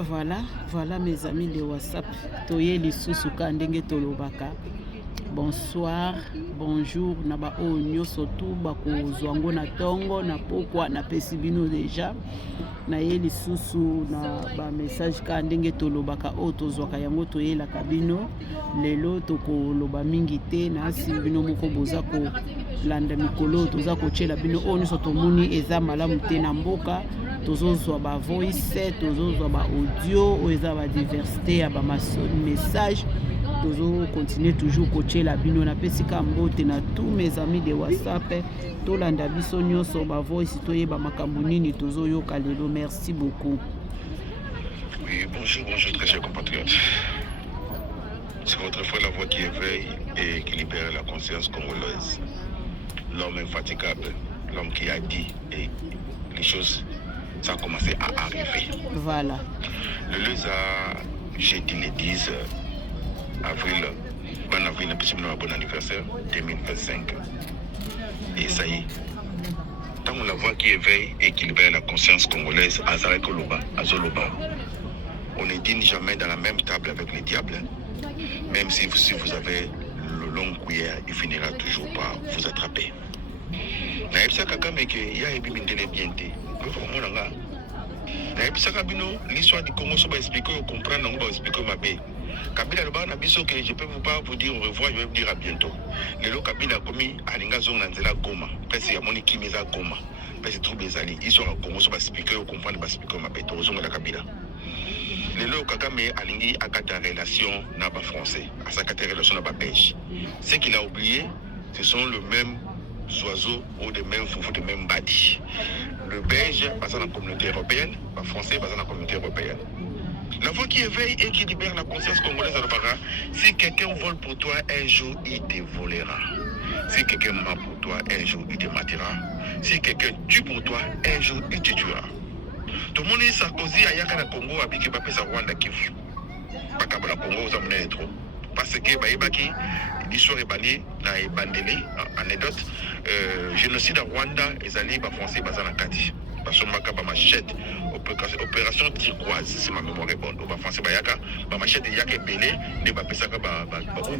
Voilà mes amis de WhatsApp. Toye lisusu kandenge tolobaka. Bonsoir, bonjour, naba onyo surtout bakozwango na tongo na pokwa na pesibino déjà. Na ye lisusu na ba message kandenge tolobaka o tozwaka yango toyela kabino. Lelo tokoloba mingi te na sibino moko boza ko landa mikolo toza ko chela bino oni so tomoni eza malamu te na mboka. Tozozwa ba voice, tozozwa ba audio, oza ba diversité ya ba message. Tozo continuer toujours coacher la bino na pesika mbote na tous mes amis de WhatsApp. Tolanda biso nyonso ba voice toyeba makambo nini tozo yoka lelo. Merci beaucoup. Oui, bonjour très chers compatriotes. C'est votre frère La Voix qui éveille et qui libère la conscience congolaise. L'homme infatigable, l'homme qui a dit et les choses ça a commencé à arriver. Voilà. Le LESA, jeudi le 10 avril, bon avril, bon anniversaire 2025. Et ça y est. Tant la voix qui éveille et qui libère la conscience congolaise, Azare Koloba, Azoloba. On ne dîne jamais dans la même table avec les diables. Même si vous avez le long cuillère, il finira toujours par vous attraper. Na epsa kakame ke ya ebi mindele biente. Na epsa kabino l'histoire du Congo so ba expliquer comprendre on ba expliquer mabe. Kabila loba na biso que je peux pas vous dire au revoir, je vais vous dire à bientôt. Lelo Kabila komi alinga zonga nzela Goma. Pese ya moni kimeza Goma. Pese trouble ezali. Histoire au Congo so ba expliquer comprendre ba expliquer mabe to zonga la Kabila. Lelo Kagame alingi akata relation na ba français, asakata relation na ba belge. Ce qu'il a oublié, ce sont le même oiseaux ou des mêmes foufous, des mêmes badis. Le belge passe dans la communauté européenne, le français passe dans la communauté européenne. La voix qui éveille et qui libère la conscience congolaise à l'Obara, si quelqu'un vole pour toi un jour, il te volera. Si quelqu'un ment pour toi un jour, il te matera. Si quelqu'un tue pour toi un jour, il te tuera. Tout le monde est Sarkozy, Ayaka na Congo, Abiki Bapé sa Rwanda Kivu. Bakabala Congo, vous amenez trop. Parce que Baïbaki, l'histoire est bannie, na ebandeli, anecdote, génocide à Rwanda, les alliés français basés en Kati. Parce que ma machette, opération turquoise, si ma mémoire est bonne. Au français, bayaka, ma machette est yaka belé, les bapesaka,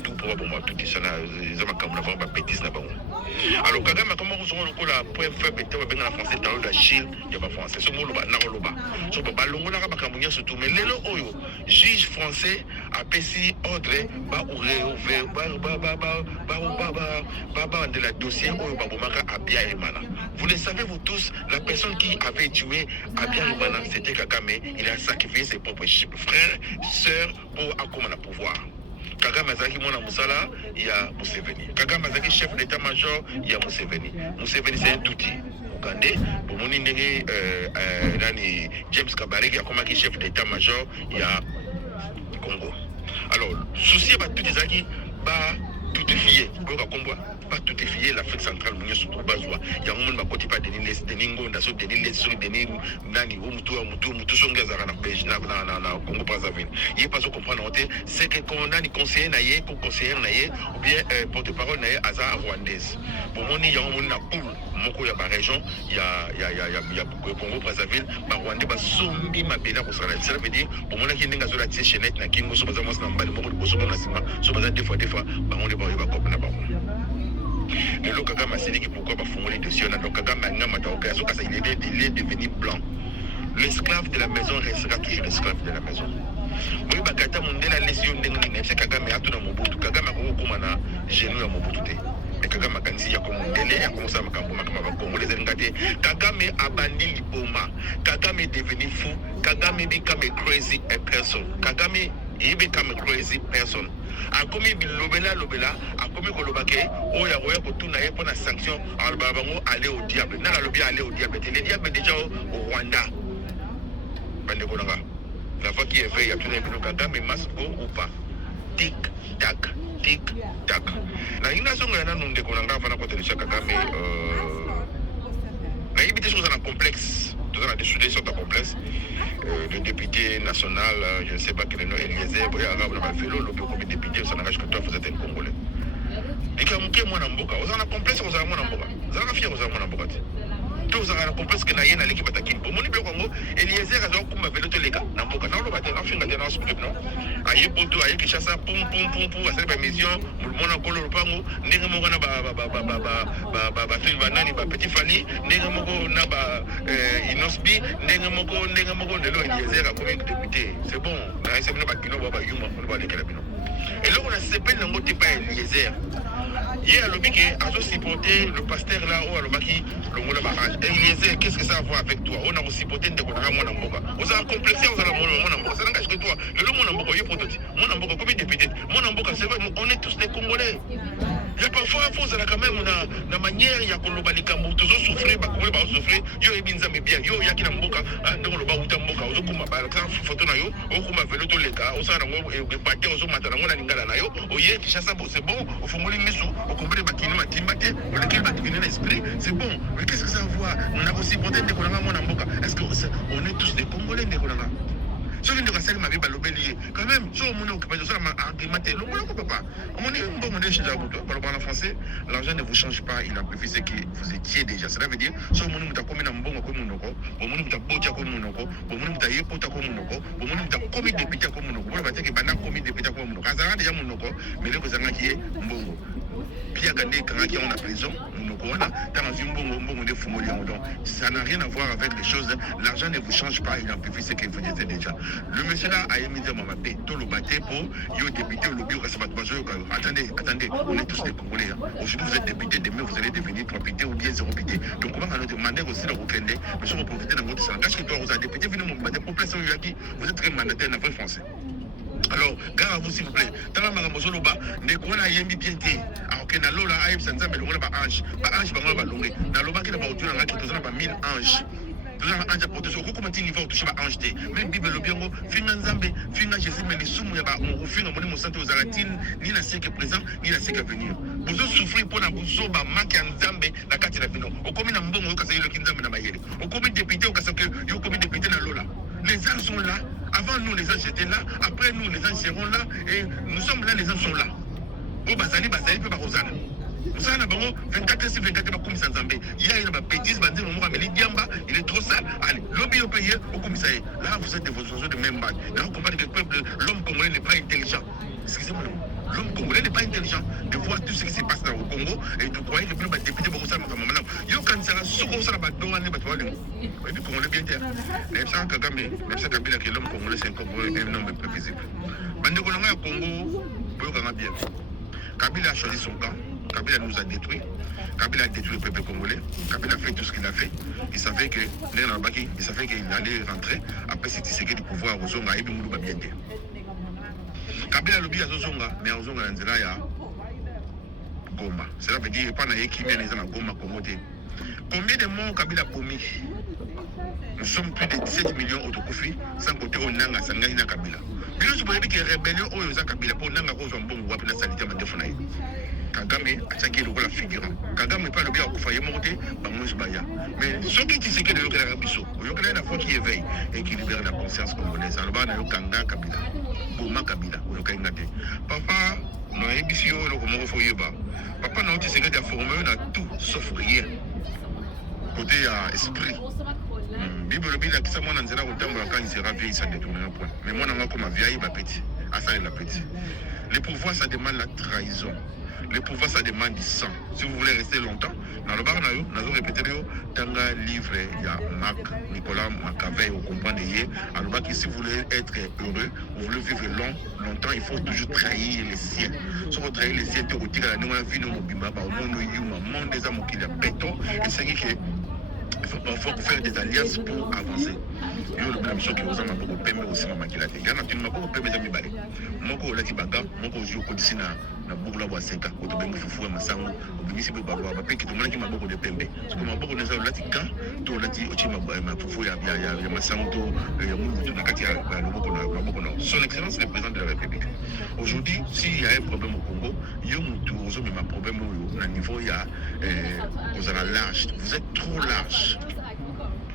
tout pour moi, tout ça, les hommes comme l'avant, bapétis là-bas. Alors, Kagame, comment vous aurez le point faible, et bien la français, dans la Chine, il y a pas français. Ce mot, là, Naroloba. Sur le ballon, on a pas Camerounais surtout, mais les oyo, juge français, a péci, ordre, de la dossier, oyo, babomaka, Abia Emana. Vous le savez, vous tous, la personne qui avait tué Abia Emana, c'était Kagame. Il a sacrifié ses propres frères, sœurs, pour accommoder le pouvoir. Kagame Azaki Mona Moussala, il y a Museveni. Kagame Azaki chef d'état-major, il y a Museveni. Museveni c'est un touti. Ougandais, pour mon inné, James Kabare, qui a comme chef d'état-major, il y a Congo. Alors, souci à tout les Azaki, tout est fié. Pas tout est fié, l'Afrique centrale, surtout Bazoua. Il y a un monde qui pas Denis Ngonda, Denis Nani, Mutu Songazara, na Congo Brazzaville. Il n'y a pas à comprendre, c'est que quand on a des conseillers naïe, conseillers naïe, ou bien porte-parole naïe, Azar rwandaise. Pour moi, il y a un monde qui Moko, il y a ma région, il y a Congo Brazzaville, ma Rwanda, ma Sombi, ma Béla, ça veut dire, pour moi, qui n'est pas la Tchéchenette, na Kingo, sur Bazamas, na Moko, sur Basima, sur Bazan, des fois, on les voit, il va comprendre là-bas. Le Lokagam a dit pourquoi va formuler des dossiers. Donc Kagame a il est devenu blanc. L'esclave de la maison restera toujours l'esclave de la maison. Oui, Bakata Mundela Lession Dengue, c'est Kagame a tout dans Mobutu. Kagame a commencé à génie à Mobutu. Et Kagame a commencé à commencer à commencer à Congolais Ngate. Kagame a banni l'Iboma. Kagame est devenu fou. Kagame became a crazy person. Kagame he become a crazy person. A commis lobela, a commis kolobake, oya kotuna ye pour la sanction, alors aller au diable. N'a lobby aller au diable. Les diables déjà au Rwanda. La fois qui est fait, il y a tout le monde Kagame must go ou pas. Tic tac, tic tac. Na ina songa na nunde konanga fana ko telisha Kagame na yibite chose na complexe. Tout ça des sujets sont complexes. Le député national, je ne sais pas quel est le nom, Eliezer, Boyara, Vélo, le bureau de député, ça n'engage que toi, vous êtes un Congolais. Et quand vous êtes un complexe, vous avez un Congolais. Vous avez un fier, vous avez un Congolais. tous à la complexe que naïe na l'équipe attaquée pour mon niveau Congo Eliezer a donc comme vélo les gars na mboka na lo ba tena finga tena sport non aye poto aye kishasa pum à cette mission mon akolo lupango ndenge moko na ba film banani ba petit fali ndenge moko na ba inosbi ndenge moko de lo Eliezer a comme député c'est bon na c'est bon ba kino ba yuma ba le kala bino et là on a CP na ngote pas Eliezer. Hier, le biquet a supporté le pasteur là où le maquis, le mot de barrage. Et Eliezer, qu'est-ce que ça a à voir avec toi? On a supporté de quoi mon amboka. On a complexé, on a mon amboka. Ça n'engage que toi. Le mon amboka, il est prototype. Mon amboka, comme député. Mon amboka, c'est vrai, on est tous des Congolais. Il y a parfois, il y a quand même une manière, il y a qu'on va les camous, tous souffrir, bah, comment ils souffrir. Yo, et binza, mais bien. Yo, il y a qui n'amboka, donc le bas ou tamboka, au kuma, bah, photo na yo, au kuma, vélo tous les cas, au sein de bâtir, au matana, on a l'ingala na yo, au yé, qui chasse c'est bon, au fond, les misous, au combat des bâtiments, au lequel bâtiment l'esprit, c'est bon. Mais qu'est-ce que ça voit? On a aussi porté des Konanga, mon amboka. Est-ce qu'on est tous des Congolais, des Konanga? Ceux qui nous rassemblent ma vie, quand même, ceux qui ont occupé de ça, argumenté, le papa. On est un bon modèle chez la route. Par le français, l'argent ne vous change pas, il amplifie ce que vous étiez déjà. Cela veut dire, ceux qui ont commis un bon comme mon noko, pour mon ont beau comme mon noko, pour mon ont yépota comme mon noko, pour mon ont commis député comme mon noko, pour le fait que pendant commis député comme mon noko, ça déjà mon noko, mais le que qui est mbongo. Puis quand qui est en prison, ça n'a rien à voir avec les choses. L'argent ne vous change pas, il amplifie ce que vous étiez déjà. Le monsieur là a émis ma paix, tout le bâté pour yo député le bureau. Attendez, on est tous des Congolais. Aujourd'hui vous êtes député, demain vous allez devenir 3 pité ou bien 0 pité. Donc on va nous demander aussi de vous prendre, mais si vous profitez dans votre sang. Qu'est-ce que toi vous êtes député, vous êtes très mandataire dans le français. Alors, gare à vous s'il vous plaît. Dans la Maramozoloba, ne kona yembi bien té. Alors que na lola aïb sanza mais lola ba ange. Ba ange ba ngala ba longue. Na loba ki na ba otu na ngaki tozana ba 1000 anges. Tozana ange pour te comment tu niveau toucher ba ange té. Même Bible le biengo finga nzambe, finga Jésus mais les sumu ya ba mo finga moni mo santé aux alatines ni na siècle présent ni na siècle à venir. Vous souffrir pour na buzo ba manque nzambe na kati la bino. O komi na mbongo yo kasa yo kinzambe na mayele. O komi député o kasa que yo komi député na lola. Les anges sont là. Avant nous, les anges étaient là. Après nous, les anges seront là. Et nous sommes là, les anges sont là. Oh, Bazali, peu par Rosana. Vous savez, 24 sur 24, comme ça, Zambé. Il y a une bêtise, il est trop sale. Allez, l'objet au pays, au commissariat. Là, vous êtes des oiseaux de même bague. Là, on comprend que le peuple, l'homme congolais n'est pas intelligent. Excusez-moi. L'homme congolais n'est pas intelligent de voir tout ce qui se passe dans le Congo et de croire que le député va ça maintenant. Yo quand ça soko ça va donc aller battre le. Et puis congolais bien terre. Les gens Kagame, même ça Kabila que l'homme congolais c'est un Congolais un homme prévisible. Bande Kolonga au Congo, boyo kanga bien. Kabila a choisi son camp. Kabila nous a détruit. Kabila a détruit le peuple congolais. Kabila a fait tout ce qu'il a fait. Il savait que il savait qu'il allait rentrer après cette séquelle du pouvoir aux Zonga et puis Moulou bien terre. Kabila lobi ya zozonga mais azonga na nzela ya Goma. Cela veut dire pas na yekimia les na Goma Congo te. Combien de morts Kabila a commis? Nous sommes plus de 17 millions autocoufis sans compter au Nanga Sangani na Kabila. Mais nous sommes que rébellion au Yosa Kabila pour Nanga Rozo Mbongo wa pena sanité mandefonaï. Kagame attaqué le rôle figurant. Kagame pas le bien au foyer monté, Bangouche Baya. Mais ce qui dit c'est que le Yokela Bisso, le Yokela la foi qui éveille et qui libère la conscience congolaise. Alors on a Yokanga Kabila, Goma Kabila, ou Yokanga te. Papa, on a ébissio le Komoro Foyeba. Papa n'a pas secret d'informer, on a tout sauf rien. Côté esprit. Bible le bien qui ça moi dans zéro temps quand il sera vieilli ça détourne un point. Mais moi on a comme vieilli ma petite. À ça la petite. Le pouvoir ça demande la trahison. Le pouvoir, ça demande du sang. Si vous voulez rester longtemps, dans le bar, nous avons répété dans le livre, il y a Marc, Nicolas, Machiavel, vous comprenez. Alors, si vous voulez être heureux, vous voulez vivre longtemps, il faut toujours trahir les siens. Si vous trahissez les siens, vous tirez la vie, nous monde des hommes qui les béton, et c'est que il faut parfois faire des alliances pour avancer. Il y a une chose qui vous a beaucoup permis aussi ma maquillage. Il y a naturellement beaucoup permis de m'abaler. Moi, quand on l'a dit baga, moi quand je suis na bugula wa seka, quand on bengi fufu ma sango, on bengi sibe baga, on bengi tout le monde qui m'a beaucoup de pembe. Parce que ma beaucoup de ça, on l'a dit quand, tout l'a dit, ochi ma fufu ya ma sango, ya mou na kati ya le beaucoup na. Son Excellence le président de la République. Aujourd'hui, s'il y a un problème au Congo, il y a un tour, mais ma problème au niveau il y a vous avez large, vous êtes trop large.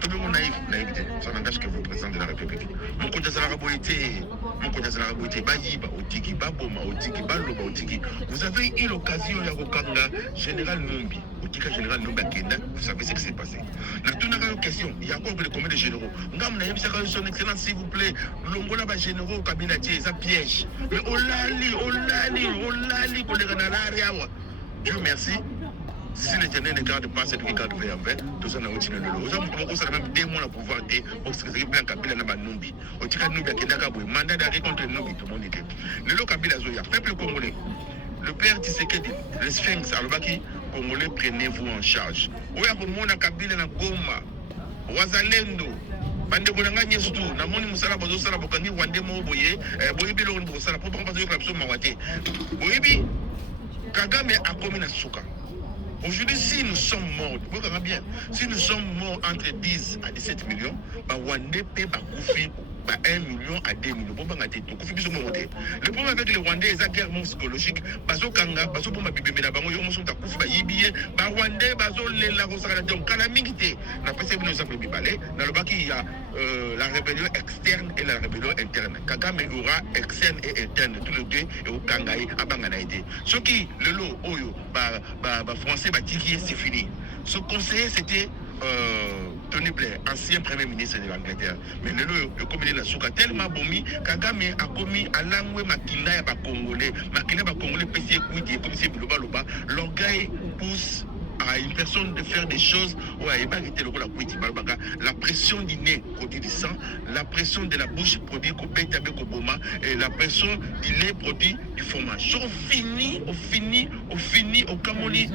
Tout le monde naïveté, ça n'engage que vous, président de la République. Mon côté de la raboïté, Bayiba, Otiki, Baboma, Otiki, Baloba, Otiki. Vous avez eu l'occasion, Yarokanga, Général Numbi, Boutika général Nomba Kenda, vous savez ce qui s'est passé. Dans toute la question, il y a encore combien de généraux? Son excellence, s'il vous plaît, l'ongola va généraux au cabinet, c'est un piège. Mais olali, Dieu merci. Si l'Éternel ne garde pas cette qui garde vers en fait, tout ça n'a pas de l'eau. Ça a même 2 mois à pouvoir dire, parce que c'est bien Kabila n'a pas Numbi. Au Tika Numbi, qui n'a pas mandat d'arrêt contre Numbi, tout le monde était. Le lot Kabila Zoya, peuple congolais. Le père Tshisekedi, le Sphinx, Alobaki, Congolais, prenez-vous en charge. Oya Komona Kabila na Goma, Wazalendo, bande bonanga nyesutu, na moni musala bazo sala bokangi wande mo boye, boyebi lo ngo sala pour pas que la personne mawate. Boyebi Kagame a commis na suka. Aujourd'hui, si nous sommes morts, vous comprenez bien, si nous sommes morts entre 10 à 17 millions, bah Wandé paie bah Koufi, bah 1 million à 2 millions. Bon, bah Koufi, ils sont montés. Le problème avec les Rwandais, c'est la guerre psychologique. Bazo Kanga, Bazo Poma Bibé, la Bango, Yomo sont à Koufi, bah Yibiye, bah Rwandais, Bazo Lela, Rosara, donc Kalamingité. N'a pas essayé de nous appeler Bibalé. Dans le baki, il y a la rébellion externe et la rébellion interne. Kagame aura externe et interne, tous les deux, et au Kangaï, à Banganaïté. Ce qui, le lot, Oyo, bah français, c'est fini. Ce conseiller, c'était Tony Blair, ancien premier ministre de l'Angleterre. Mais le comité de la Souka, tellement bomi, Kagame a commis à l'angoué Makina et Congolais. Makina et Congolais, PC, Kouiti, comme c'est Loba, l'orgueil pousse à une personne de faire des choses où la pression du nez produit du sang, la pression de la bouche produit et la pression du lait produit du fromage. Au fini, au Kamoli,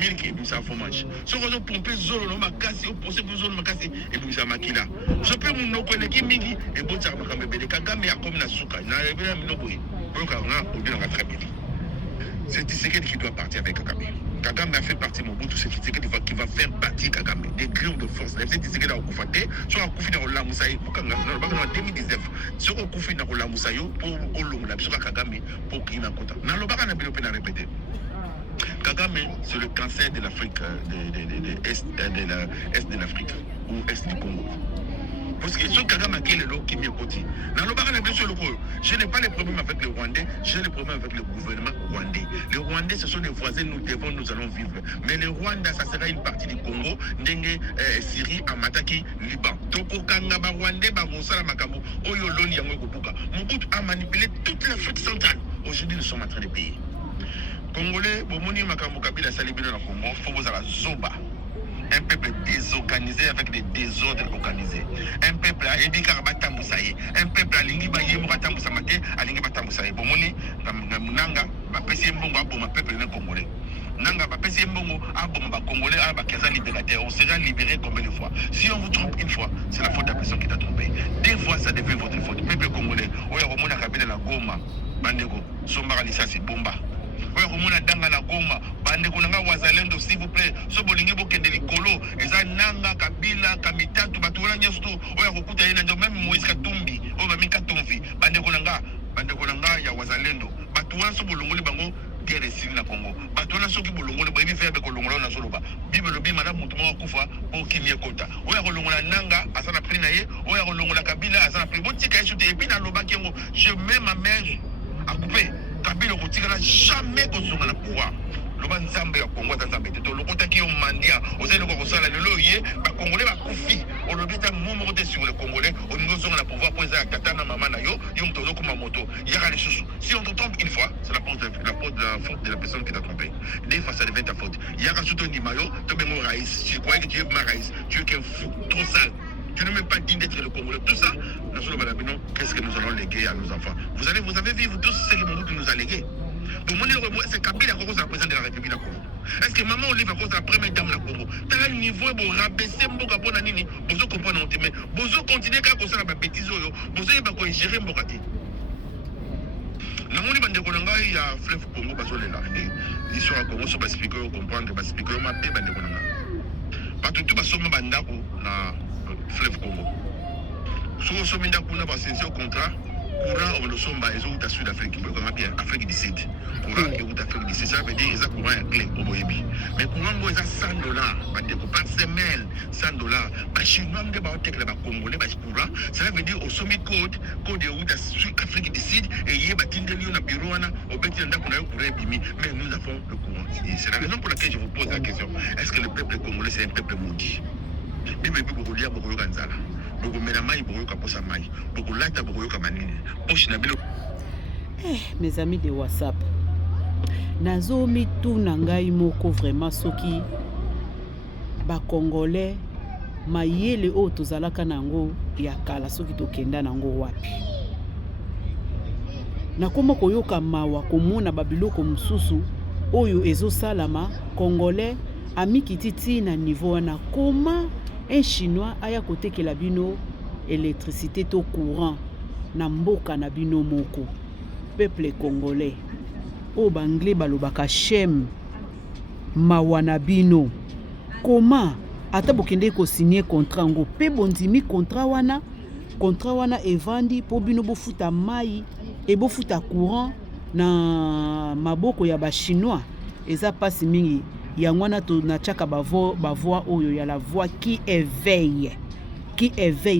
milk et ça fromage. Si on a pompé zolo, on a cassé, on poussé pour zolo, on a cassé, et puis ça makila. Je peux vous connaître qui migi, et bon, ça va quand même, Kagame a comme la souka, il n'a rien à nous, pour qu'on a très bien. C'est Tshisekedi qui doit partir avec Kagame. Kagame a fait partie de Mobutu, c'est Tshisekedi qui va faire partie Kagame. Des griffes de force. C'est Tshisekedi a occupé. Sur un coup final au Lamoussaï, pour Kagame, en 2019, sur un coup final au Lamoussaï, pour Olonga, sur Kagame, pour qu'il n'a pas. Dans le bac, on a bien répété. Kagame, c'est le cancer de l'Afrique, de l'Est de l'Afrique, ou Est du Congo. Parce que ce Kagame qui est le qui m'est côté. Dans le bac, je n'ai pas les problèmes avec le Rwandais, j'ai les problèmes avec le gouvernement rwandais. Les Rwandais, ce sont des voisins, nous allons vivre. Mais le Rwanda, ça sera une partie du Congo, Ndenge, Syrie, Amataki, Liban. Donc, au Kangaba Rwandais, Bagonsala Makabo, Oyoloni, Yangokubuka. Mobutu a manipulé toute l'Afrique centrale. Aujourd'hui, nous sommes en train de payer. Congolais, Bomoni Makambo Kabila Salibino dans le Congo, il faut vous avoir Zoba. Un peuple désorganisé avec des désordres organisés. Un peuple à Ebika Batamboussaye. Un peuple à Lingiba Yemuratamboussamate, à Lingiba Tamboussaye. Bomoni, Nanga, Bapesi Mbongo, Aboma, peuple congolais. Nanga, Bapesi Mbongo, Aboma, Congolais, Abakaza libérateur. On sera libéré combien de fois? Si on vous trompe une fois, c'est la faute de la personne qui t'a trompé. 2 fois, ça devient votre faute. Peuple congolais, Oya Romona Kabila la Goma, Bandego, Sombara Lissasi, Bomba. Oya Romona Danga la Goma, Bandeko Nanga Wazalendo, s'il vous plaît. Sobolingi Bokende Likolo, Eza Nanga, Kabila, Kamitatu, Batoula Nyosto, Oya Rokuta Yenando, même Moïse Katumbi, Oya Mikatumvi, Bandeko Nanga, ya Wazalendo, Batoula Sobolongoli Bango, guerre civile na Congo. Batoula Soki Bolongoli, Baby Verbe Kolongola na Soloba, Bible Lobi, Madame Moutouma Kufa, pour Kimie Kota. Oya Rolongola Nanga, Asana Prinaye, Oya Rolongola Kabila, Asana Pribotika, et puis dans Loba Kiengo, je mets ma mère à couper. Kabila Rotika n'a jamais construit le pouvoir. Le Nzambe ya Congo Nzambe te le kota ki o mandia ozeli ko kosala lelo ye ba congolais ba kufi o le beta momo côté sur le congolais on nous zonga na pouvoir pour ça tata na mama na yo mtozo kuma moto ya kali susu si on te trompe une fois c'est la faute de la personne qui t'a trompé des fois ça devient ta faute ya ka suto ni mayo to bengo raïs tu croyais que tu es ma raïs tu es qu'un fou trop sale. Tu n'es même pas digne d'être le Congolais. Tout ça, qu'est-ce que nous allons léguer à nos enfants? Vous avez vu tous ce que Mobutu nous a légué. Pour moi, c'est Kabila qui est le président de la République de Congo. Est-ce que maman Olive à cause de la première dame de Congo? Tu as un niveau pour rabaisser Mboka pour Nanini, vous comprenez, mais vous continuez à cause de la bêtise, vous allez gérer Mboka. Dans mon livre, il y a fleuve Congo, ils sont à Congo, ils sont expliqués, comprendre, ils expliquent, ils m'appellent Bandekonanga. Parce que tout le monde est dans fleuve Congo. Si on se met d'accord, on va signer un contrat, courant on le somba ils ont sud Afrique bien Afrique du Sud courant et où Afrique du Sud ça veut dire ils ont courant clé au boyebi mais courant moi ça $100 par semaine $100 ba chinois de ba tek ba congolais ba courant ça veut dire au sommet code de où sud Afrique du Sud et y ba tindeli na bureau na au beti nda kuna courant bimi mais nous avons le courant c'est la raison pour laquelle je vous pose la question est-ce que le peuple congolais c'est un peuple maudit bibi beaucoup lia beaucoup kanzala mes amis de WhatsApp nazomi tout nangai moko vraiment soki ba congolais mayele o tozalaka nango ya kala soki tokenda nango wapi nakoma koyoka mawa komona babiloko mususu oyo ezosalama congolais amikititi na niveau na koma un chinois aya kotekela bino électricité to courant na mboka na bino moko peuple congolais o banglais balobaka shem mawa na bino koma ata bokende ko signer contrat ngo pe bondimi contrat wana evandi po bino bofuta mai e bofuta courant na maboko ya ba chinois eza pasi mingi yangwana to na chaka bavoix oyo ya la voix qui éveille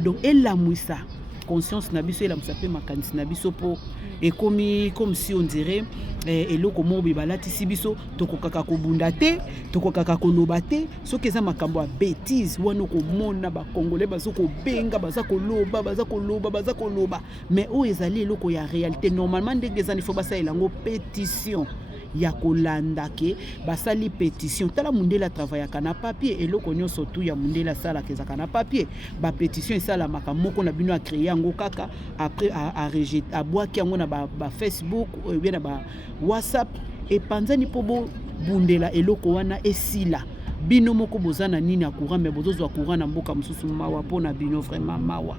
donc elle la moussa conscience na biso elle la moussa pe makanisi na biso po et comme si on dirait eloko mobi balati si biso tokokaka kobunda te tokokaka koloba te soki eza makambo ya bêtise wana komona ba congolais bazoko benga bazako loba mais o ezali eloko ya réalité normalement ndenge ezani fo basa elango pétition ya kolanda ke basali pétition tala mundela travaillaka na papier eloko nyonso tu ya mundela sala kezaka na papier ba pétition esala makamoko na bino a créer yango kaka après a rejeter a boaki yango na ba Facebook ou bien na ba WhatsApp et panzani po bo bundela eloko wana esila bino moko bozana nini ya courant mais bozozwa courant na mboka mususu mawa pona bino vraiment mawa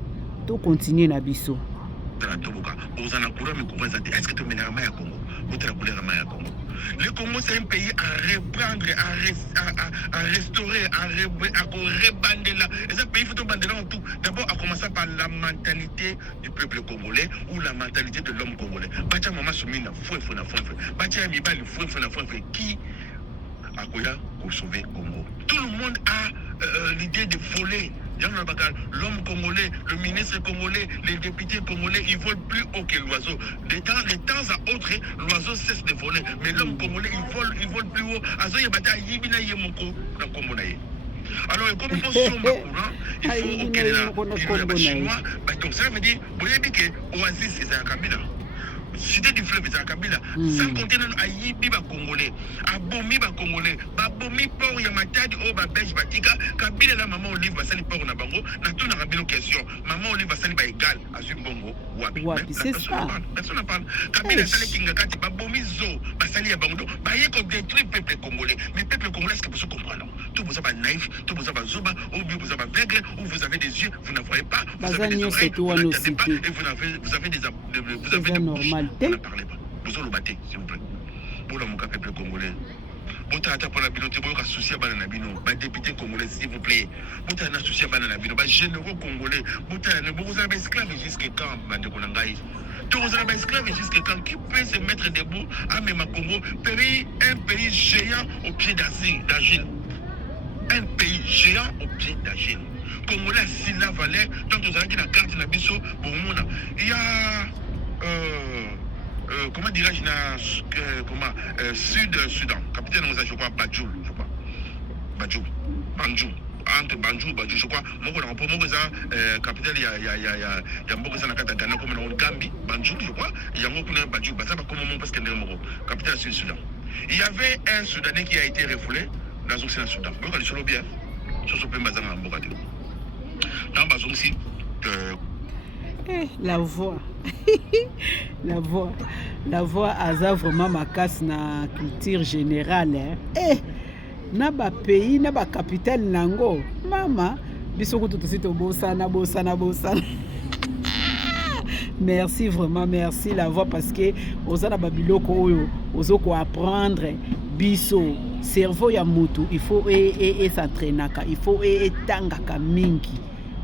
to continuer na biso est-ce que tu mets la main à Congo? Le Congo, c'est un pays à reprendre, à restaurer, à rebander là. Et ce pays, il faut tout bander là en tout. D'abord, à commencer par la mentalité du peuple congolais ou la mentalité de l'homme congolais. Batia maman soumine, foué. Batia mibali, foué. Qui a quoi pour sauver Congo? Tout le monde a l'idée de voler. L'homme congolais, le ministre congolais, les députés congolais, ils volent plus haut que l'oiseau. De temps à autre, l'oiseau cesse de voler. Mais l'homme congolais, il vole plus haut. Alors, comme il faut sombre courant, il faut qu'il y ait la chinois. Donc ça veut dire, vous voyez bien que Oasis, c'est un Kabila. Cité du fleuve, c'est un Kabila. Sans compter à Yibi Congolais, à Bomi Congolais, à Bomi Port Yamatadi, au Babèche Batika, Kabila la maman Olive va salir Port Nabango, n'a tout n'a pas question. Maman Olive va salir égal à Zumbongo, Wabi. C'est ça. Personne n'a parlé. Kabila salir Kingakati, Babomi Zo, va salir à Bango, Baye qu'on détruit le peuple congolais. Mais le peuple congolais, est-ce que vous comprenez? Tout vous avez naïf, tout vous avez zoba, ou vous avez aveugle, ou vous avez des yeux, vous n'en voyez pas, vous avez des oreilles, vous n'entendez pas, et vous avez des bouches. Ne parlez pas. Vous allez le battre, s'il vous plaît. Pour le peuple congolais. Vous avez pour la biloté, vous avez un souci à Bananabino. Les députés congolais, s'il vous plaît. Vous avez un souci à Bananabino. Les généraux congolais. Vous avez esclaves jusqu'à quand, Bandekonangaï? Vous avez esclaves jusqu'à quand? Qui peut se mettre debout à même Congo, un pays géant au pied d'Agile? Un pays géant au pied d'Agile. Congolais, si la valeur, tant que vous avez la carte de Bisso, pour moi, il y a. Comment dirais-je, Sud-Sudan, capitaine, je crois, Banjul, entre Banjul, je crois, moi, capitaine, il y a beaucoup de Ghana, comme on Gambie, Banjul, je crois, il y a beaucoup de Banjul, ça va comme on parce qu'il y a capitaine Sud-Sudan. Il y avait un Soudanais qui a été refoulé dans l'Océan Soudan. Vous regardez sur le bien, sur ce pays, dans Bazon aussi, la voix a vraiment ma casse na culture générale na ba pays na ba capitale nango mama bisoko tout aussi to bosana merci vraiment merci la voix parce que ozana babiloko oyo ozoko apprendre biso cerveau ya mutu il faut s'entraînaka il faut etangaka mingi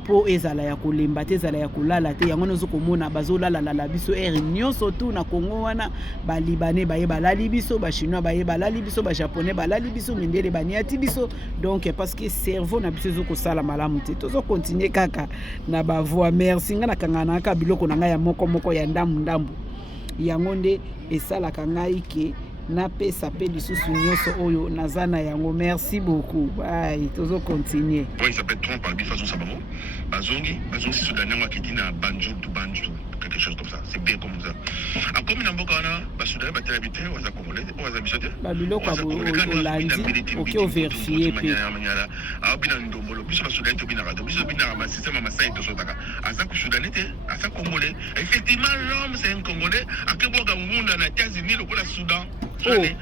po ezala ya kolemba te ezala ya kolala te yango nozo komona bazolalala biso ere nyonso tu na Congo wana balibane baye balali biso bachinois baye balali biso bajaponais balali biso mindele baniati biso donc parce que cerveau na biso ezokosala malamu te tozokontinue kaka na bavoix merci nga nakangana kaka biloko na ngai ya moko ya ndambu yango nde esalaka ngai ke napesa pe lisusu nyonso oyo nazana yango merci beaucoup bye tozo continuer. Oui, il s'appelle Trump par façon sabamo bazongi soudanais wa kitina banjo quelque chose comme ça, c'est bien comme ça. En comme na mboka wana basoudanais batelabité waza congolais waza bisote babiloko olandi oki overifier pe abina ndombolo biso basoudanais tobina radio biso bina ma système ma sai to sotaka asa ku soudanais te asa congolais. Effectivement l'homme c'est un congolais akeboka ngunda na États-Unis lokola Soudan. Soudanais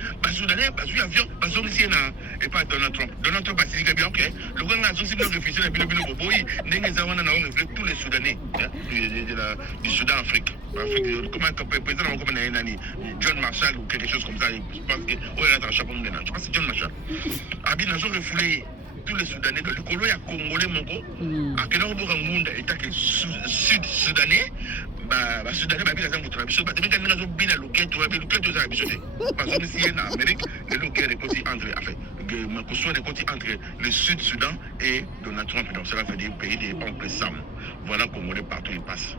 bazui avion bazongisi na et pas Donald Trump a dit bien ok le grand nation c'est bien réfléchir na bilo boboyi ndenge za wana na on reflète tous les Soudanais du Soudan Afrique comment président comme nani John Marshall ou quelque chose comme ça je pense que il a un chapeau de je pense que John Marshall a bien nation refoulé tous les Soudanais de l'écolo ya congolais moko akena oboka ngunda etake sud-soudanais ba soudanais ba bila zangu tuna biso ba temeka nina zo bina loketo ba loketo za biso te parce que ici en Amérique le loketo est côté entre enfin que soit des côtés entre le Sud-Soudan et Donald Trump donc cela fait des pays des oncles Sam voilà congolais partout ils passent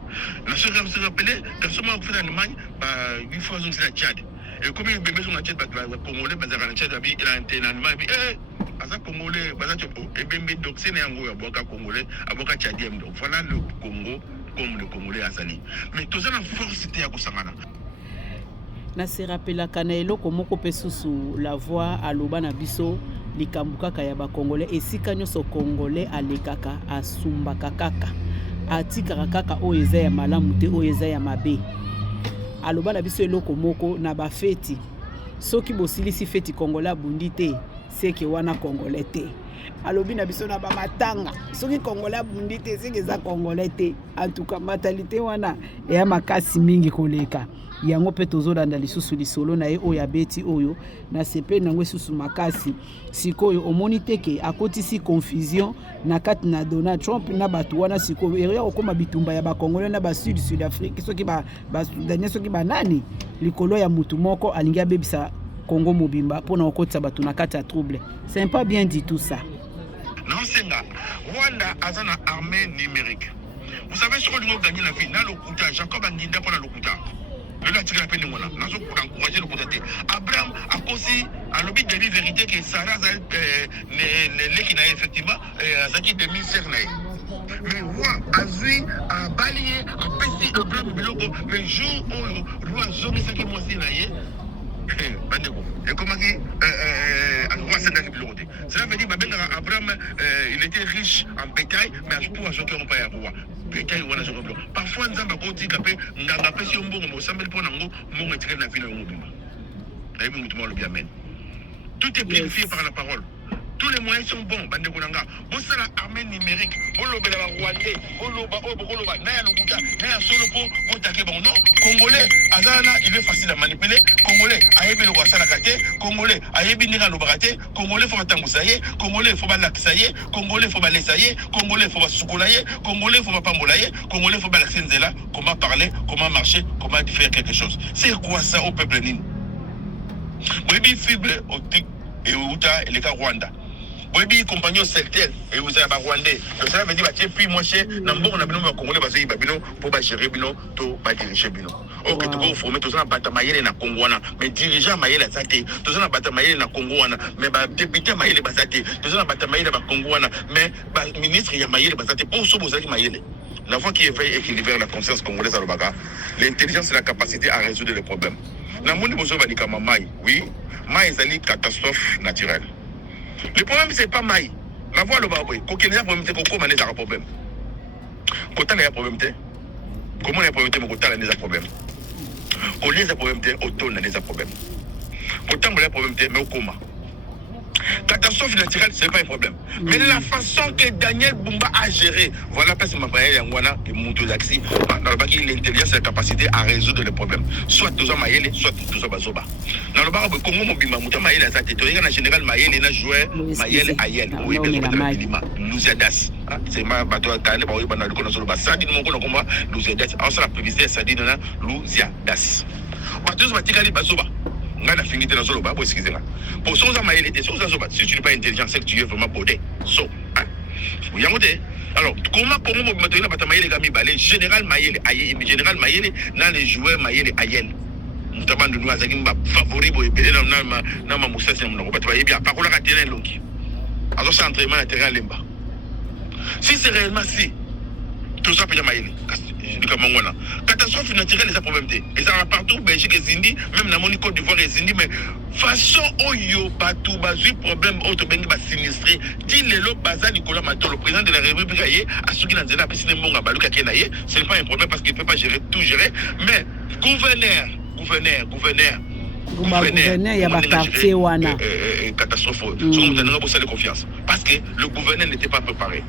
la se rappeler que seulement en Allemagne ba 8 fois on c'est la Tchad et comme il bébé sur la Tchad ba congolais ba za la Tchad ba il a un Allemagne asa congolais baza chopo ebembe donc c'est yango ya boka congolais aboka tchadien donc voilà le Congo comme le congolais azali mais toza na force te ya kosangana na se rappelaka na eloko moko pe susu la voix aloba na biso likambo kaka ya ba congolais esika nyonso congolais alekaka asumbaka kaka atikaka kaka oyo eza ya malamu te oyo eza ya mabe aloba na biso eloko moko na ba feti soki bosilisi feti congolais abundi te seke wana congolais te alobi na biso na ba matanga soki congolais abundi te seke za congolais te en tout cas mentalité wana ya makasi mingi koleka yango pe tozolanda lisusu lisolo na ye oyo abeti oyo na sepe nango lisusu makasi sikoyo omoni teke akotisi confusion na kati na Donald Trump na bato wana sikoyo eria okoma bitumba ya bakongolais na ba sud Afrique soki ba Sudanais soki ba nani likolo ya mutu moko alingi abebisa Congo mobimba pour na okotisa bato na kati ya trouble. C'est pas bien dit tout ça. Non senga Rwanda a une armée numérique. Vous savez ce qu'on doit gagner la vie na lokuta Jacob Anginda pour la lokuta. Le là tire la peine mona. Nazo pour encourager le côté. Abraham a aussi à l'objet de la vérité que Sarah les qui n'a effectivement Zaki demi cerné. Mais roi azui a balayé a pesé le blanc biloko le jour où roi zomi saki moi si naie. Et comment cela veut dire que Abraham il était riche en bétail mais pour acheter un paye roi bétail ou un parfois nous avons dit que nous avons pas si on bon on s'appelle pour nous mon retirer la ville au mobile et puis nous le bien men tout est planifié par la parole. Tous les moyens sont bons, bande konanga. Bon ça la armée numérique. Bon le bela rwandais, bon le ba na ya lokuta, na ya solo po bon taquer bon non. Congolais, azana il est facile à manipuler. Congolais, ayebi le roi salakate, Congolais, ayebi nira lo barate, Congolais faut batangusaye, Congolais faut balaksaye, Congolais faut balesaye, Congolais faut basukolaye, Congolais faut pambolaye, Congolais faut balakenzela, comment parler, comment marcher, comment faire quelque chose. C'est quoi ça au peuple nini? Webi fibre au tic et uta et les Rwanda. Oui, compagnon Celtel et vous avez Rwandais. Donc ça veut dire que puis moi chez Nambo na bino ba Congolais ba zai ba bino pour ba gérer bino to ba diriger bino. OK to ko former to ça bata mayele na Congo wana mais dirigeant mayele za te. To ça bata mayele na Congo wana mais ba député mayele ba za te. To ça bata mayele ba Congo wana mais ba ministre ya mayele ba za te pour so bozaki mayele. La fois qui est fait équilibrer la conscience congolaise à l'Obaka, l'intelligence et la capacité à résoudre les problèmes. Na monde bozo ba likama mai. Oui, mai ezali catastrophe naturelle. Le problème c'est pas maï. La voix le baboué. Quand il y a un problème, c'est comment il y a un problème. Quand il y a un problème, comment il y a un problème, quand il y a un problème. Quand il y a un problème, autant il y a un problème. Quand il y a un problème, mais au coma. Catastrophe naturelle, ce n'est pas un problème. Mais la façon que Daniel Bumba a géré, voilà parce que ma frère Yangwana et Moutoulaxi, l'intelligence et la capacité à résoudre les problèmes. Soit tous en Mayele, soit tous en Bazoba. Dans le bar, Congo Mobima, Mouta Mayele, ça t'est en général Mayele, n'a joué Mayele Ayel, ou Louziadas. c'est ma bateau à Kane, bah oui, bah, nous connaissons le bas. Ça dit, mon qu'on a nous aider. En la publicité, ça dit, nous das. Bateau, c'est Tikali Bazoba. On a fini dans le bas, pour excuser là. Pour ça, on a été sur ça, si tu n'es pas intelligent, c'est que tu es vraiment bodé. So, vous y avez. Alors, comment maintenant, Batamaïle, les général Maïle, général Maïle, dans les joueurs Maïle, Ayel. Notamment de nous, à Zagimba, favori, pour aider dans ma moussa, c'est mon bateau, bien, par contre, la terrain longue. Alors, c'est entraînement à terrain Lemba. Si c'est réellement si, tout ça peut y aller. Catastrophe naturelle, les problèmes. Et ça va partout, Belgique et Zindi, même dans mon Côte d'Ivoire et Zindi, mais façon Oyo, Batou, Bazui, problème, autre bengi, sinistré, dit le lot, Baza, Nicolas Mato, le président de la République, à ceux qui n'ont pas de Mbonga, Balouka Kenaye, ce n'est pas un problème parce qu'il ne peut pas gérer tout gérer, mais gouverneur, il y a un quartier wana catastrophe. C'est de confiance parce que le gouverneur n'était pas préparé.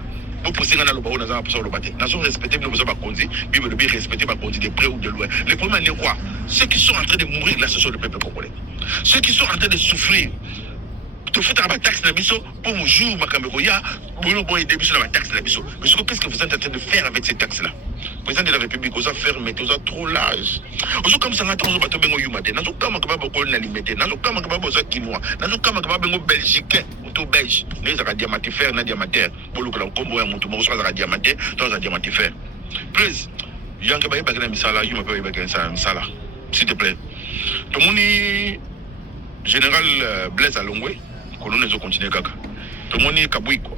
Pour pousser dans le bas, nous avons le bâti. Nous avons respecté, nous avons conduit, nous avons respecté, nous avons de près ou de loin. Le problème est quoi? Ceux qui sont en train de mourir là, ce sont le peuple congolais. Ceux qui sont en train de souffrir. Tu fais ta taxe na biso pour un jour ma caméra pour nous aider sur la taxe na biso. Mais qu'est-ce que vous êtes en train de faire avec ces taxes là? Le président de la République vous a fermé, vous a trop large. Vous comme ça on attend bateau bengo yumate. Nazo kama ka ba ko na limité. Nazo kama ka ba boza kinois. Nazo kama ka ba bengo belgique, auto belge. Les za diamantifère na diamantaire. Bolo ko la kombo ya mutu mo so za diamantaire, dans za diamantifère. Please, yanka ba yeba na misala, yuma ba yeba na misala. S'il te plaît. To moni général Blaise Alongwe colonnes continuer kaka. Tout le monde est kabouiko,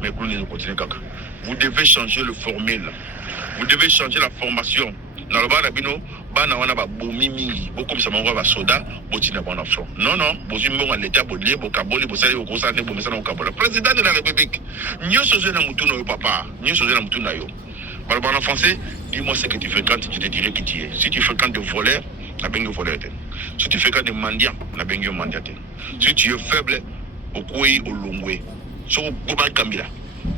mais colonnes continuer kaka. Vous devez changer le formule. Vous devez changer la formation. Dans le bas d'abino, bana wana ba bomi mingi, beaucoup ça m'envoie ba soda, botina bon option. Non non, bozimbo à l'état bodlier, bokaboli, bosali bokosane, bomesana okabola. Président de la République, nyo soze na mutu no papa, nyo soze na mutu na yo. Balbana français, dis-moi ce que tu fréquentes, je te dirai qui tu es. Si tu fréquentes des voleurs, na bengo voleur. Si tu fréquentes des mendiants, na bengo mendiant. Si tu es faible, au koué au longwe. So boba kamila.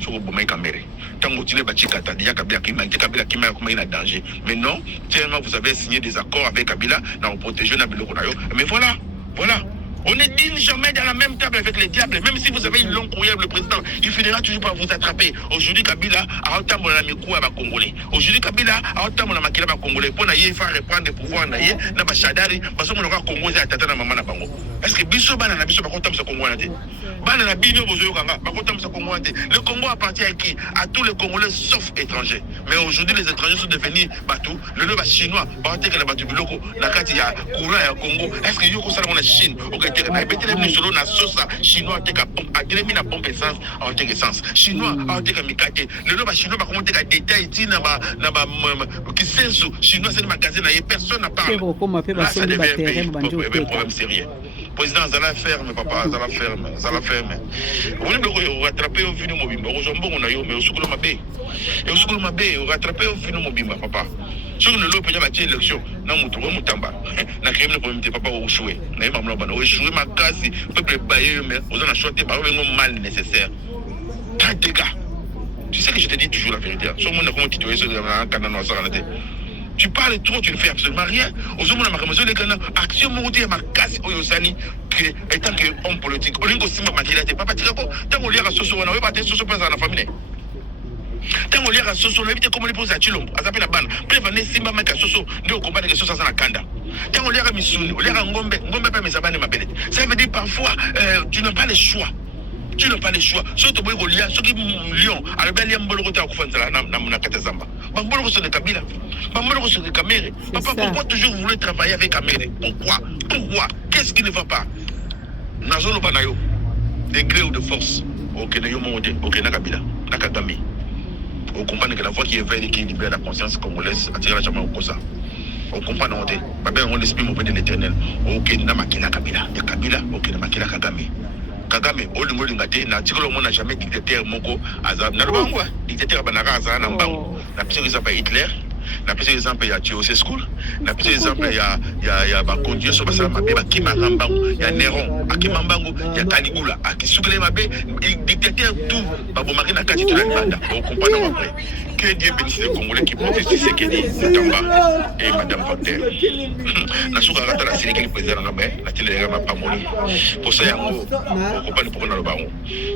So boba kamere. Tant que tu n'es pas chikata, dia kabila qui m'a comme un danger. Mais non, tellement vous avez signé des accords avec Kabila, na on protéger na biloko na yo. Mais voilà. On ne dîne jamais dans la même table avec les diables. Même si vous avez une longue courrière, le président, il finira toujours par vous attraper. Aujourd'hui, Kabila a autant mon ami Koua Congolais. Aujourd'hui, Kabila a autant mon ami Congolais. Pour naïe, il faut reprendre le pouvoir naïe, n'a pas chadari, parce qu'on aura Congolais à tata na maman na bango. Est-ce que Bissot Banana Bissot va compter ce Congolais? Banana Bino Bozoyokanga, va compter ce Congolais. Le Congo appartient à qui? À tous les Congolais sauf étrangers. Mais aujourd'hui, les étrangers sont devenus bateau. Le nom chinois, Baté que le bateau biloko, la carte il y a courant et Congo. Est-ce que Yoko Salon la Chine? Na betele ni solo na sosa chinois teka pompe adelemi na pompe essence a teka essence chinois a teka mikate le ba chinois ba comment teka détail ti na ba kisenso chinois c'est magasin na personne n'a parlé ça devient un problème sérieux. Président Zala ferme papa Zala ferme on est rattraper au vinu mobimba au jambon on a yo mais au sukulu mabe au rattraper au vinu mobimba papa sur le lot peut-être bâtir élection na mutu wa mutamba na crème le premier papa au chouer na mamla bana au chouer ma kasi peuple baye mais aux on a choisi par un mal nécessaire tas de gars tu sais que je te dis toujours la vérité sur mon comment tu dois sur un canal noir ça tu parles trop, tu ne fais absolument rien. Aux hommes, on a les canaux. Action mondiale, ma casse au Yosani, étant qu'homme politique. On est aussi ma matière, papa Tirako. Tant qu'on lit à Soso, on n'a pas de Soso dans la famille. Tant qu'on lit à Soso, on a évité comment les poser à Chilombo, à Zapé la banne. Prévenez Simba Maka Soso, nous combattre que Soso à la Kanda. Tant qu'on lit à Missouni, on lit à Ngombe, pas mes abonnés, ma belle. Ça veut dire parfois, tu n'as pas le choix. Tu n'as pas le choix. Surtout pour les Lions, ceux qui Lyon, à la belle Yambolota au Koufanzala, na Katazamba. Bambolo sur les Kabila. Bambolo sur les Kamere. Papa, pourquoi toujours vous voulez travailler avec Kamere? Pourquoi? Qu'est-ce qui ne va pas? Nazolo Banayo, degré ou de force. Ok, Nayo Monde, ok, Nakabila, Nakagami. On comprend que la voix qui éveille et qui libère la conscience congolaise attire la jamais au Kosa. On comprend, on l'esprit auprès de l'éternel. Ok, Namakila Kabila. Kabila, ok, Namakila Kagami. Kagame olingo lingate na tikolo mona jamais dictateur moko azab na bango dictateur banaka azana na bango na pisa exemple Hitler na pisa exemple ya Ceausescu na pisa exemple ya ba conduire so basala mabe ba kima rambango ya Néron akima mbango ya Caligula akisukele mabe dictateur tout ba bomaki na kati to la banda on comprend après Que Dieu bénisse les Congolais qui portent Tshisekedi, Moutamba et Madame Voltaire. Nasuka rata la série qui est président dans la main, la télé est pas molli. Pour ça, il y a un mot, pour dans le baron.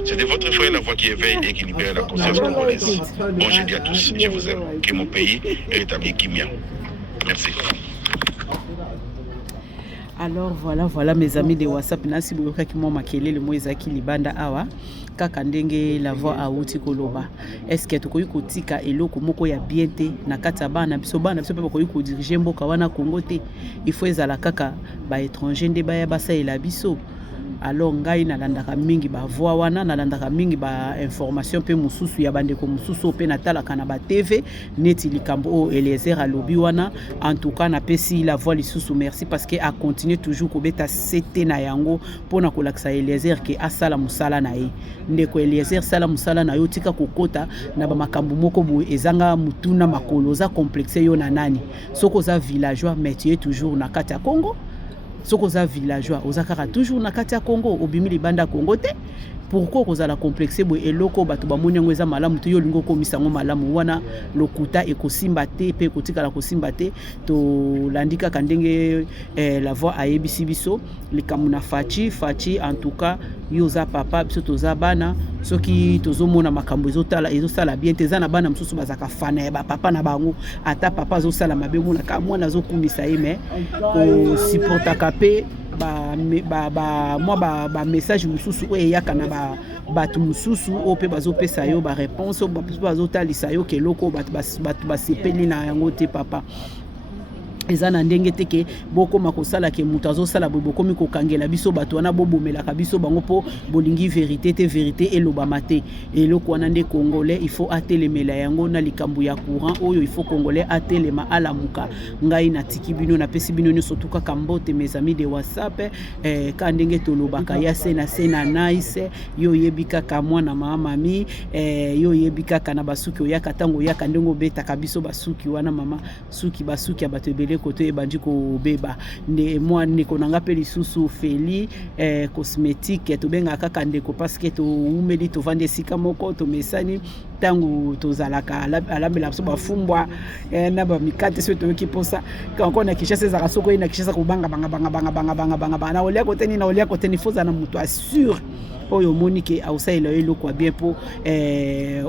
C'était votre frère La Voix qui éveille et qui libère la conscience congolaise. Bon jeudi à tous, je vous aime. Que mon pays est établi qui mien. Merci. Alors voilà mes amis de WhatsApp, nasi boyoka ki mwa makelele mo ezaki libanda awa kaka ndenge La Voix auti koloba. Est-ce que tokoyi kotika eloko moko ya bien te na kati ya bana biso pe bakoyi ko diriger mboka wana Congo te. Il faut ezala kaka ba étranger nde baya basalela biso. Alors ngai nalandaka mingi ba voix wana nalandaka mingi ba information pe mususu ya bandeko mususu pe natalaka na ba TV neti likambo o Eliezer alobi wana. En tout cas na pesi La Voix lisusu merci parce que a continuer toujours ko beta sete na yango pona ko laksa Eliezer ke asala musala na ye ndeko Eliezer sala musala na yo tika kokota na ba makambo moko bo ezanga mutuna makolo za complexe yo na nani soko za villageois mais tu es toujours na kati ya Congo. Soko za villageois ozakaka toujours na kati ya Congo obimi libanda Congo te. Pourquoi kozala complexe bo eloko bato bamoni ngo eza malamu te yo lingo komisa ngo malamu wana lokuta ekosimba te pe kotikala kosimba te to landika kandenge La Voix ayebisi biso likamuna fachi en tout cas yoza papa biso toza bana soki tozomona makambo ezosala bien te za na bana msusu bazaka fana ya papa na bango ata papa azosala mabe mona ka mwana azokumisa ye mais ko supportaka pe ba message mususu oyo yaka na batu mususu o pe bazopesa yo ba réponse o bazotalisa yo keloko batu basepeli na yango te papa. Ezana ndenge teke boko makosala ke mutu azosala boko mi kokangela biso bato wana bobomelaka biso bango po bolingi vérité te vérité elobama te eloko wana nde congolais il faut atelemela yango na likambo ya courant oyo il faut congolais atelema alamuka ngai na tiki bino na pesi bino nyonso tuka kambote mes amis de WhatsApp ka ndenge tolobaka ya sena nice yo yebika ka mwana mami yo yebika kana basuki oyaka tango yaka ndengo betaka biso basuki wana mama suki basuki abato ebele kote ebandi ko beba ne moi ndeko nanga pe lisusu feli cosmétique to benga kaka ndeko parce que to umeli to vande sika moko to mesani tangu tozalaka alambela biso bafumbwa na ba mikate so to kiposa quand na kishasa za kasoko ina kishasa kubanga banga na olia kote ni foza na mutu assure oyo monike ausaila eloko bien po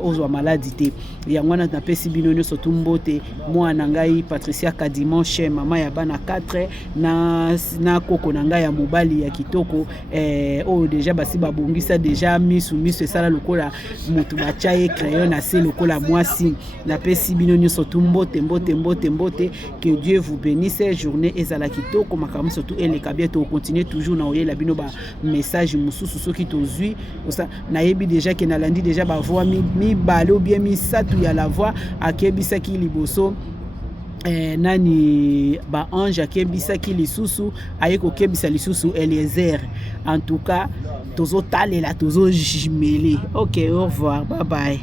ozwa maladie te yangwana na pesi bino nyonso tumbote mwana ngai Patricia Kadimanche mama ya bana 4 na koko na ngai ya mobali ya kitoko oyo deja basi babongisa deja misu esala lokola mutu bachaye crayon na se lokola mwasi na pesi bino nyonso tumbote mbote que Dieu vous bénisse journée ezala kitoko makambo surtout eleka bien to continuer toujours na oyela bino ba message mususu soki to zui osa na yebi déjà que na landi déjà ba voix mi balo bien mi satu ya La Voix akebisa ki liboso nani ba ange akebisa ki lisusu ayeko kebisa lisusu Eliezer en tout cas tozo talela tozo jimele. OK, au revoir, bye bye.